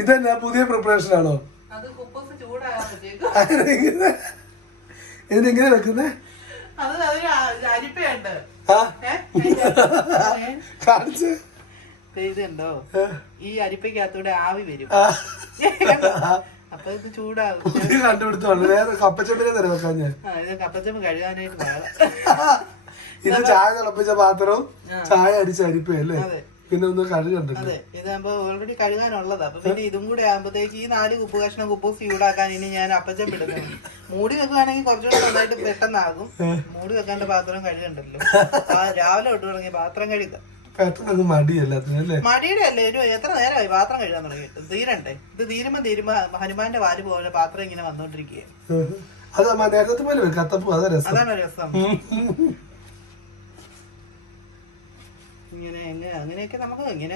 ഇതെന്നാ പുതിയ പ്രിപ്പറേഷൻ ആണോ? ഇതിനെങ്ങനെ വെക്കുന്നേ? കാണിച്ച് ഇതുണ്ടോ, ഈ അരിപ്പയ്ക്കകത്തൂടെ ആവി വരും. അപ്പൊ ഇത് ചൂടാവും. കണ്ടുപിടുത്തോളൂ. വേറെ കപ്പച്ചപ്പിനെ തന്നെ വെക്കാൻ ഞാൻ. ഇത് കപ്പച്ചപ്പ് കഴുകാനായിട്ട് ഇത് ചായ തിളപ്പിച്ച പാത്രവും ചായ അരിച്ച അരിപ്പയല്ലേ? പിന്നെ ഒന്ന് കഴുകണ്ടല്ലോ. അതെ, ഇതാകുമ്പോ ഓൾറെഡി കഴുകാനുള്ളതാ. അപ്പൊ പിന്നെ ഇതും കൂടെ ആകുമ്പോഴത്തേക്ക് ഈ 4 കുപ്പ് കഷ്ണം കുപ്പൂസ് ചൂടാക്കാൻ ഇനി ഞാൻ അപ്പച്ചപ്പ് ഇടുന്നത്. മൂടി വെക്കുകയാണെങ്കിൽ കുറച്ചുകൂടെ നന്നായിട്ട് പെട്ടെന്നാകും. മൂടി വെക്കാണ്ട് പാത്രം കഴുകണ്ടല്ലോ. രാവിലെ തൊട്ട് തുടങ്ങിയ പാത്രം കഴുകാം. പെട്ടെന്ന് മടിയല്ലേ? മടിയുടെ അല്ലേ, ഒരു എത്ര നേരമായി പാത്രം കഴുകാൻ തുടങ്ങിയിട്ട്? തീരണ്ടേ? ഇത് തീരുമ്പോ ഹനുമാന്റെ വാല് പോലെ പാത്രം ഇങ്ങനെ വന്നോണ്ടിരിക്കുകയാണ്. നേരത്തെ പോലെ കത്തപ്പൂ അതാണ് രസം. ഇങ്ങനെ അങ്ങനെയൊക്കെ നമുക്ക് ഇങ്ങനെ